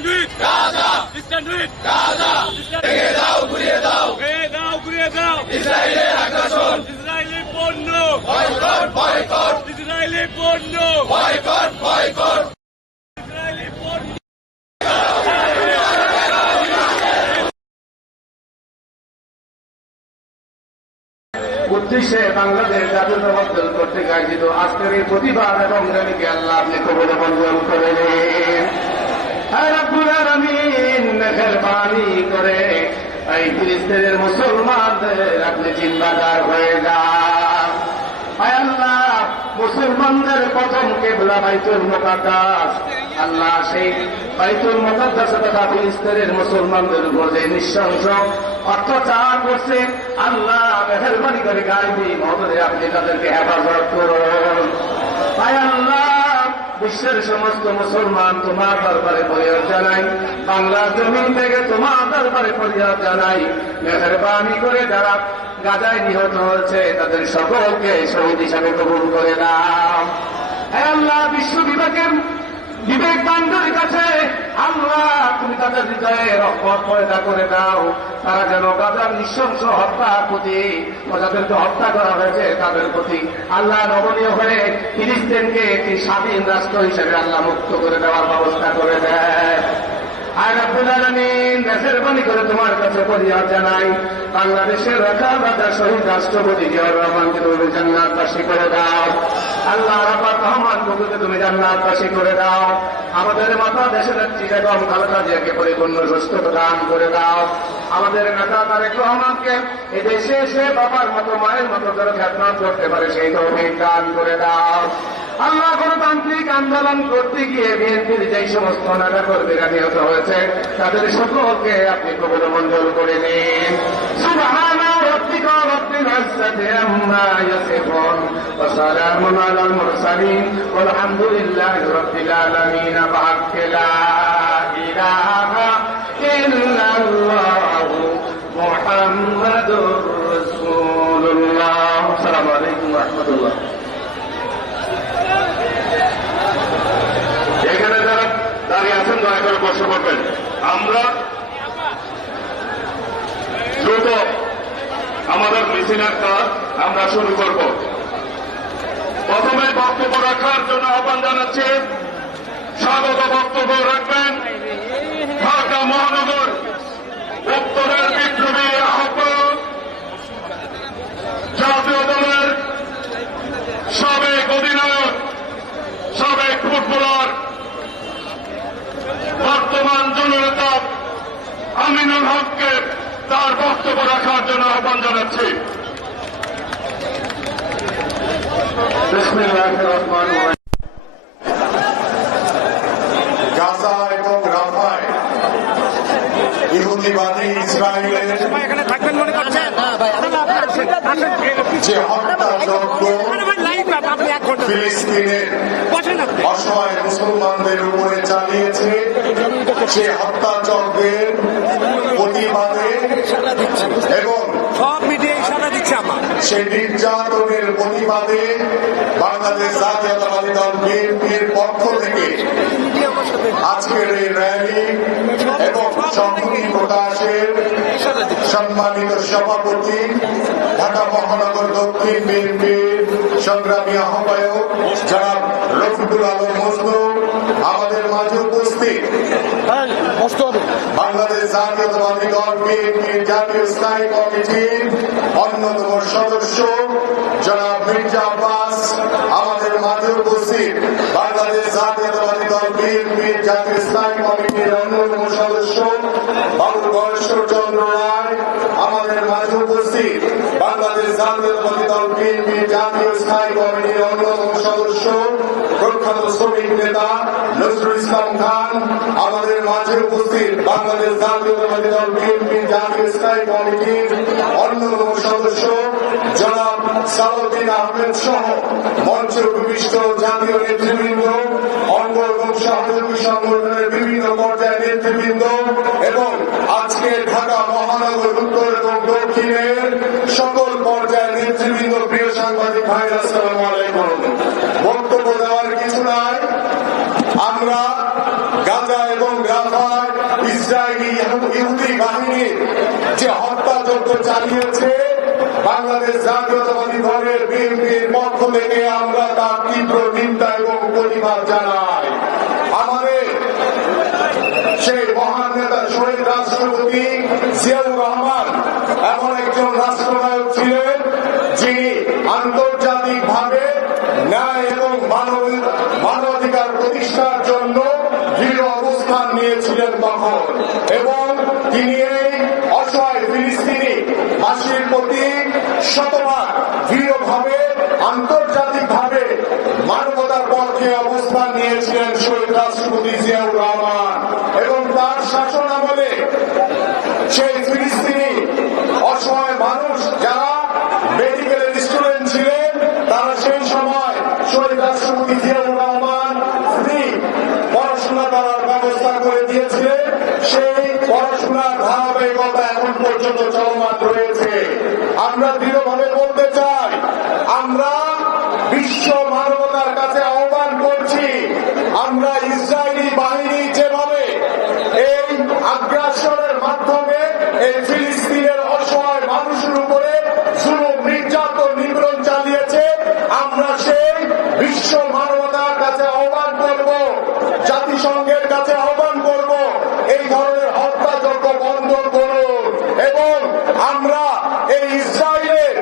stand with Gaza. Stand with Gaza. ভেঙে দাও ঘুরিয়ে দাও ভেঙে দাও ঘুরিয়ে দাও ইসরায়েলের আগ্রাসন ইসরায়েলি পণ্য বয়কট বয়কট ইসরায়েলি পণ্য বয়কট বয়কট উদ্দেশ্যে বাংলাদেশ জাতীয়তাবাদ দল কর্তৃক আয়োজিত আজকের এই প্রতিবাদ এবং র্যালিকে আল্লাহ আপনি কবলে মঞ্জুর করে নিন আর আব্দুল আলমিন মুসলমানদের আপনি জিম্মাদার হয়ে যান। মুসলমানদের প্রথম কেবলা বাইতুল মোকাদ্দাস। আল্লাহ সেই বাইতুল মোকাদ্দাস তথা মুসলমানদের উপর যে নিঃশংস করছে, আল্লাহ মেহরবানি করে গাইবি মহদরে আপনি তাদেরকে হেফাজত করুন। আয় আল্লাহ বিশ্বের সমস্ত মুসলমান তোমার দরবারে পরিহার জানাই বাংলার জমিন থেকে তোমার দরবারে পরিহার জানাই। মেহরবানি করে যারা গাজায় নিহত হয়েছে, তাদের সকলকে শহীদ হিসাবে কবুল করে হে আল্লাহ, বিশ্ব বিবেকের বিবেক বান্ধবের কাছে তাদের হৃদয়ে রহমত পয়দা করে দাও। তারা যেন গাজার নৃশংস হত্যার প্রতি যাদেরকে হত্যা করা হয়েছে তাদের প্রতি আল্লাহ নবনীয় হয়ে ফিলিস্তিনকে একটি স্বাধীন রাষ্ট্র হিসেবে আল্লাহ মুক্ত করে দেওয়ার ব্যবস্থা করে দেয়। আর আব্দুল আলমিন, দেশের বাণী করে তোমার কাছে পরিহার জানাই। বাংলাদেশের রাখা রাজা, শহীদ রাষ্ট্রপতি জিয়াউর রহমানকে তুমি জান্নাতবাসী করে দাও। তুমি করে দাও। আমাদের মাথা দেশের জিয়াকে পরিপূর্ণ সুস্থ প্রদান করে দাও। আমাদের নেতা রহমানকে সে বাবার মতো, মায়ের মতো করে খ্যাতনাম করতে পারে সেই তৌফিক দান করে দাও। আল্লাহ গণতান্ত্রিক আন্দোলন করতে গিয়ে বিএনপির যে সমস্ত নেতা কর্মীরা নিহত হয়েছে, তাদের সকলকে আপনি কবর করে নিন। সুবাহ রব্বিক রব্বিল আজ্জাতি আম্মা وسلام على المرسلين والحمد لله رب العالمين بحق لا إله إلا الله محمد رسول الله السلام عليكم ورحمة الله এখানে যারা দাঁড়িয়ে আছেন দয়া করে বসে পড়বেন আমরা দ্রুত আমাদের মিছিলের কাজ আমরা শুরু করব প্রথমে বক্তব্য রাখার জন্য আহ্বান জানাচ্ছি। স্বাগত বক্তব্য রাখবেন ঢাকা মহানগর উত্তরের বিপ্লবী আহ্বায়ক জাতীয় দলের সাবেক অধিনায়ক, সাবেক ফুটবলার, বর্তমান জননেতা আমিনুল হককে তার বক্তব্য রাখার জন্য আহ্বান জানাচ্ছি। গাজা এবং রাফায় ইহুদিবাদী ইসরায়েলের মনে যে হত্যাযজ্ঞ ফিলিস্তিনের অসহায় মুসলমানদের উপরে চালিয়েছে সে হত্যাযজ্ঞের প্রতিবাদে এবং সব মিডিয়া ইশারা দিচ্ছে আমার। সে নির্যাতনের প্রতিবাদে বিএনপির পক্ষ থেকে আজকের এই র্যালি এবং সংহতি প্রকাশের সম্মানিত সভাপতি, ঢাকা মহানগর দক্ষিণ বিএনপির সংগ্রামী আহ্বায়ক জনাব রফিকুল আলম মজনু আমাদের মাঝে উপস্থিত বাংলাদেশ জাতীয়তাবাদী দল বিএনপির জাতীয় স্থায়ী কমিটির অন্যতম সদস্য জনাব মির্জা আব্বাস উপস্থিত বাংলাদেশ জাতীয়তাবাদী দল জাতীয় স্থায়ী কমিটির অন্যতম সদস্য, বাবুল গণেশ্বর চন্দ্র রায়, আমাদের মাঝে উপস্থিত বাংলাদেশ জাতীয়তাবাদী দল জাতীয় স্থায়ী কমিটির অন্যতম সদস্য, প্রখ্যাত শ্রমিক নেতা নজরুল ইসলাম খান, আমাদের মাঝে উপস্থিত বাংলাদেশ জাতীয়তাবাদী দল বিএনপির জাতীয় স্থায়ী কমিটির অন্যতম সদস্য সালাউদ্দিন আহমেদ সহ মঞ্চে উপবিষ্ট জাতীয় নেতৃবৃন্দ অঙ্গ এবং সহযোগী সংগঠনের বিভিন্ন পর্যায়ের নেতৃবৃন্দ এবং আজকে ঢাকা মহানগর উত্তর এবং দক্ষিণের সকল পর্যায়ের নেতৃবৃন্দ, প্রিয় সাংবাদিক ভাইরা আসসালামু আলাইকুম। বক্তব্য দেওয়ার কিছু নাই। আমরা গাজা এবং রাফায় ইসরায়েলি ইহুদি বাহিনীর যে হত্যাযজ্ঞ চালিয়েছে বাংলাদেশ জাতীয়তাবাদী দলের বিএনপির পক্ষ থেকে আমরা তার তীব্র নিন্দা এবং প্রতিবাদ জানাই। আমাদের সেই মহান নেতা শহীদ রাষ্ট্রপতি জিয়াউর রহমান এমন একজন রাষ্ট্রনায়ক ছিলেন যিনি আন্তর্জাতিক ভাবে ন্যায় এবং মানব মানবাধিকার প্রতিষ্ঠার জন্য দৃঢ় অবস্থান নিয়েছিলেন তখন এবং তিনি এই অসহায় ফিলিস্তিনি বাসীর প্রতি শতভাগ দৃঢ়ভাবে, আন্তর্জাতিকভাবে মানবতার পক্ষে অবস্থান নিয়েছিলেন শহীদ রাষ্ট্রপতি জিয়াউর রহমান। এবং তার শাসন আমলে সেই ফিলিস্তিনি অসহায় মানুষ যারা মেডিকেলের স্টুডেন্ট ছিলেন, তারা সেই সময় শহীদ রাষ্ট্রপতি জিয়াউর রহমান ফ্রি পড়াশোনা করার ব্যবস্থা করে দিয়েছিলেন সেই পড়াশোনার ধারাবাহিকতা এখন পর্যন্ত চলমান রয়েছে আমরা দৃঢ়ভাবে বলতে চাই আমরা বিশ্ব মানবতার কাছে আহ্বান করছি আমরা ইসরায়েলি বাহিনী যেভাবে এই আগ্রাসনের মাধ্যমে এই ফিলিস্তিনের অসহায় মানুষের উপরে জুলুম নির্যাতন নিপীড়ন চালিয়েছে আমরা সেই বিশ্ব মানবতার কাছে আহ্বান করব জাতিসংঘের কাছে আহ্বান করব এই ধরনের হত্যাযজ্ঞ বন্ধ করুন এবং আমরা এই ইসরায়েলের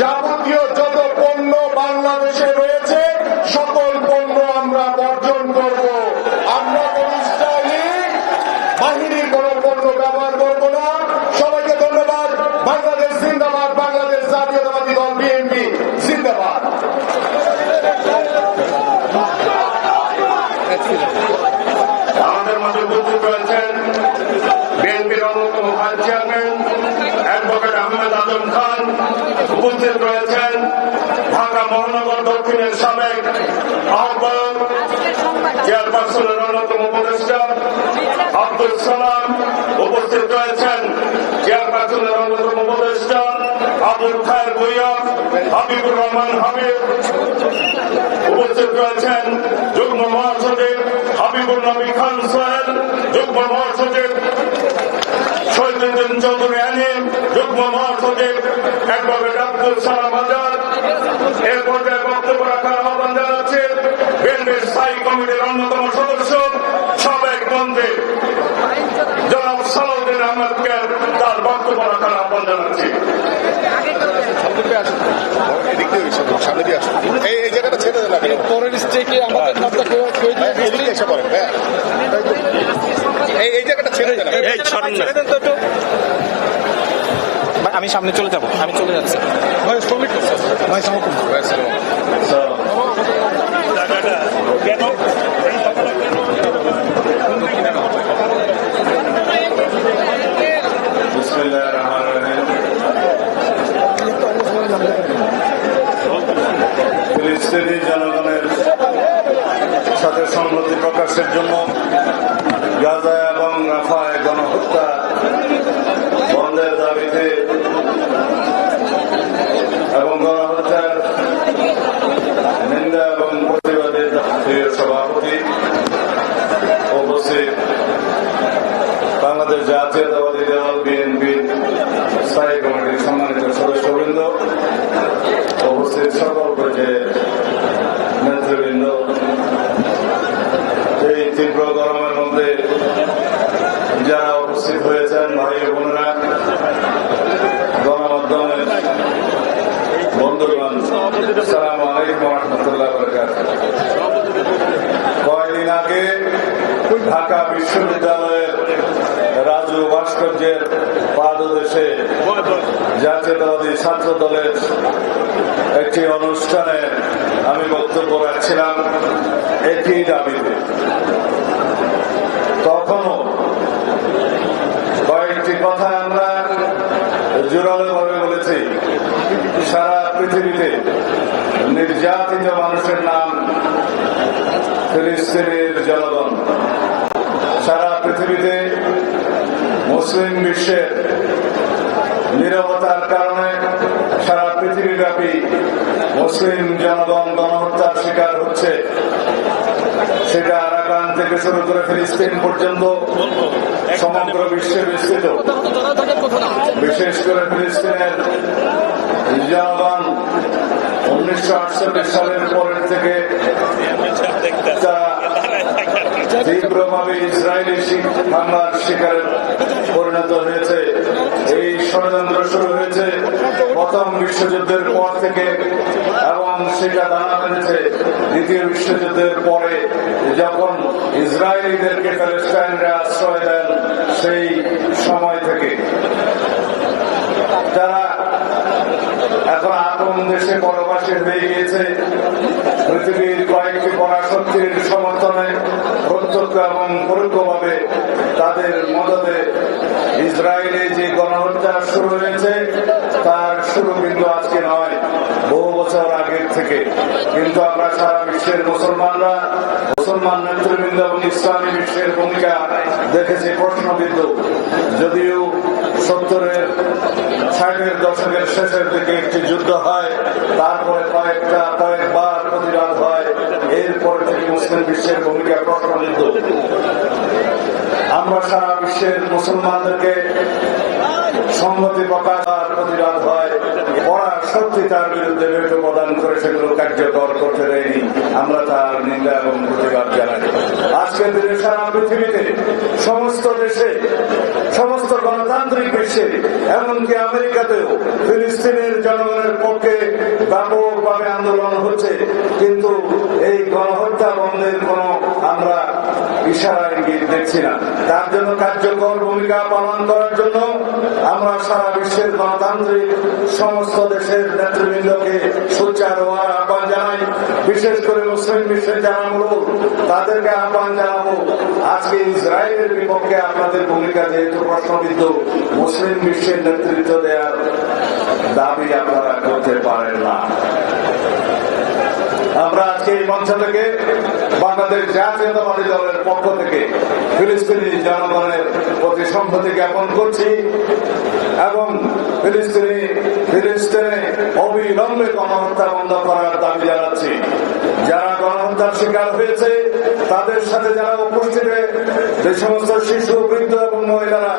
যাবতীয় যত পণ্য বাংলাদেশে রয়েছে সকল পণ্য আমরা বর্জন করব। আমরা কোন বাহিনীর কোন পণ্য ব্যবহার করব না। সবাইকে ধন্যবাদ। বাংলাদেশ জিন্দাবাদ, বাংলাদেশ জাতীয়তাবাদী দল, বিএনপি, জিন্দাবাদ। আমাদের মাঝে উপস্থিত রয়েছেন বিএনপির অন্যতম vice chairman advocate Ahmed Azam Khan. উপস্থিত রয়েছেন ঢাকা মহানগর দক্ষিণের সাবেক আহ্বায়ক চেয়ারপারসনের অন্যতম উপদেষ্টা আব্দুল সালাম উপস্থিত রয়েছেন। চেয়ারপারসনের অন্যতম উপদেষ্টা আবুল খায়ের ভুইয়া, হাবিবুর রহমান হাবিব উপস্থিত রয়েছেন। যুগ্ম মহাসচিব হাবিবুল নবী খান সোহেল, যুগ্ম মহাসচিব শহীদুদ্দিন চৌধুরী আনিম যুগ্ম মহাসচিব অ্যাডভোকেট আব্দুল সালাম আজাদ। এর পর্যায়ে বক্তব্য রাখার আহ্বান বিএনপির স্থায়ী কমিটির অন্যতম সদস্য সাবেক মন্ত্রী জনাব সালাউদ্দিন আহমদকে তার বক্তব্য রাখার আহ্বান জানাচ্ছি। সামনে এই এই জায়গাটা ছেড়ে দেন আপনি পরের স্টেকে আমাদের নামটা এসে পড়েন হ্যাঁ এই এই জায়গাটা ছেড়ে দেন। এই সরেন না। আমি সামনে চলে যাব আমি চলে যাচ্ছি ভাই শ্রমিক ভাই শ্রমিক বিসমিল্লাহির রহমানির রহিম ফিলিস্তিনি জনগণের সাথে সংহতি প্রকাশের জন্য গাজা এবং রাফায় গণহত্যা বন্ধের দাবিতে এবং গণহত্যার নিন্দা এবং প্রতিবাদে প্রিয় সভাপতি উপস্থিত বাংলাদেশ জাতীয়তাবাদী দল বিএনপির স্থায়ী কমিটির সম্মানিত সদস্যবৃন্দ উপস্থিত সকল পর্যায়ের নেতৃবৃন্দ এই তীব্র গরমের মধ্যে যারা উপস্থিত হয়েছেন ভাই ও বোনেরা গণমাধ্যমের বন্ধুগণ সালাম আলাইকুম রহমতুল্লাহ বরকাত কয়েকদিন আগে ঢাকা বিশ্ববিদ্যালয়ের রাজু ভাস্কর্যের পাদদেশে জাতীয়তাবাদী ছাত্র দলের একটি অনুষ্ঠানে আমি বক্তব্য রাখছিলাম একই দাবিতে। তখনও কয়েকটি কথা আমরা জোরালো ভাবে বলেছি। সারা পৃথিবীতে নির্যাতিত মানুষের নাম ফিলিস্তিনের সারা পৃথিবীতে মুসলিম বিশ্বের নিরবতার কারণে সারা পৃথিবীব্যাপী মুসলিম জনগণ গণহত্যার শিকার হচ্ছে। সেটা আরাকান থেকে শুরু করে ফিলিস্তিন পর্যন্ত সমগ্র বিশ্বে বিস্তৃত। বিশেষ করে ফিলিস্তিনের জনগণ উনিশশো আটচল্লিশ সালের পরের থেকে তীব্রভাবে ইসরায়েলি হামলার শিকারে পরিণত হয়েছে। এই ষড়যন্ত্র শুরু হয়েছে প্রথম বিশ্বযুদ্ধের পর থেকে এবং সেটা দানা বেঁধেছে দ্বিতীয় বিশ্বযুদ্ধের পরে যখন ইসরায়েলিদেরকে প্যালেস্টাইনরা আশ্রয় দেন সেই সময় থেকে। যারা এখন আপন দেশে পরবাসী হয়ে গিয়েছে, পৃথিবীর কয়েকটি পরাশক্তির প্রত্যক্ষ এবং পরোক্ষভাবে তাদের মদতে ইসরায়েলে যে গণহত্যা শুরু হয়েছে, তার শুরু কিন্তু আজকে নয়, বহু বছর আগের থেকে। কিন্তু আমরা সারা বিশ্বের মুসলমানরা, মুসলমান নেতৃবৃন্দ এবং ইসলামী বিশ্বের ভূমিকা দেখেছি প্রশ্নবিদ্ধ যদিও সত্তরের, ষাটের দশকের শেষের দিকে একটি যুদ্ধ হয়, তারপরে কয়েকটা, কয়েকবার প্রতিবাদ হয়। এরপর থেকে মুসলিম বিশ্বের ভূমিকা প্রশ্নবিদ্ধ আমরা সারা বিশ্বের মুসলমানদেরকে সংহতি প্রকাশ প্রতিবাদ হয় পড়া সত্যি তার বিরুদ্ধে ভেটো প্রদান করে সেগুলো কার্যকর করতে দেয়নি। আমরা তার নিন্দা এবং প্রতিবাদ জানাই। আজকের দিনে সারা পৃথিবীতে সমস্ত দেশে, সমস্ত গণতান্ত্রিক বিশ্বে, এমনকি আমেরিকাতেও ফিলিস্তিনের জনগণের পক্ষে ব্যাপকভাবে আন্দোলন হচ্ছে, কিন্তু এই গণহত্যা বন্ধের কোন আমরা ইশারা ইঙ্গিত দেখছি না। তার জন্য কার্যকর ভূমিকা পালন করার জন্য আমরা সারা বিশ্বের গণতান্ত্রিক সমস্ত দেশের নেতৃবৃন্দকে সোচ্চার হওয়ার আহ্বান জানাই। বিশেষ করে মুসলিম বিশ্বের যারা মূল তাদেরকে আহ্বান জানাব, আজকে ইসরায়েলের বিপক্ষে আপনাদের ভূমিকা যেহেতু প্রশ্নবিদ্ধ, মুসলিম বিশ্বের নেতৃত্ব দেওয়ার দাবি আপনারা করতে পারেন না। আমরা আজকে এই মঞ্চ থেকে বাংলাদেশ জাতীয়তাবাদী দলের পক্ষ থেকে ফিলিস্তিনি জনগণের প্রতি সম্পত্তি জ্ঞাপন করছি এবং ফিলিস্তিনি ফিলিস্তিনে অবিলম্বে গণহত্যা বন্ধ করার দাবি জানাচ্ছি। যারা গণহত্যার শিকার হয়েছে, তাদের সাথে যারা উপস্থিত যে সমস্ত শিশু, বৃদ্ধ এবং মহিলারা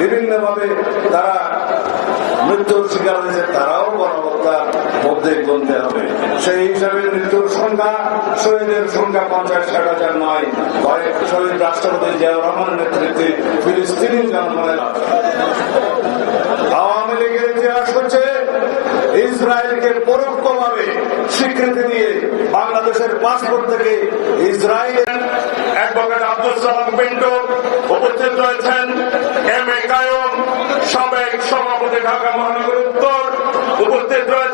বিভিন্নভাবে তারা মৃত্যুর শিকার হয়েছে, তারাও গণহত্যার মধ্যে গুনতে হবে। সেই হিসাবে মৃত্যুর সংখ্যা, শহীদের সংখ্যা পঞ্চাশ, ষাট হাজার নয়। কয়েক শহীদ রাষ্ট্রপতি জিয়াউর রহমানের নেতৃত্বে ফিলিস্তিনি জনগণের আওয়ামী লীগের ইতিহাস হচ্ছে, ইসরায়েলকে পরোক্ষভাবে স্বীকৃতি দিয়ে বাংলাদেশের পাসপোর্ট থেকে ইসরায়েল অ্যাডভোকেট আব্দুল সালাম পিন্টু উপস্থিত রয়েছেন। брат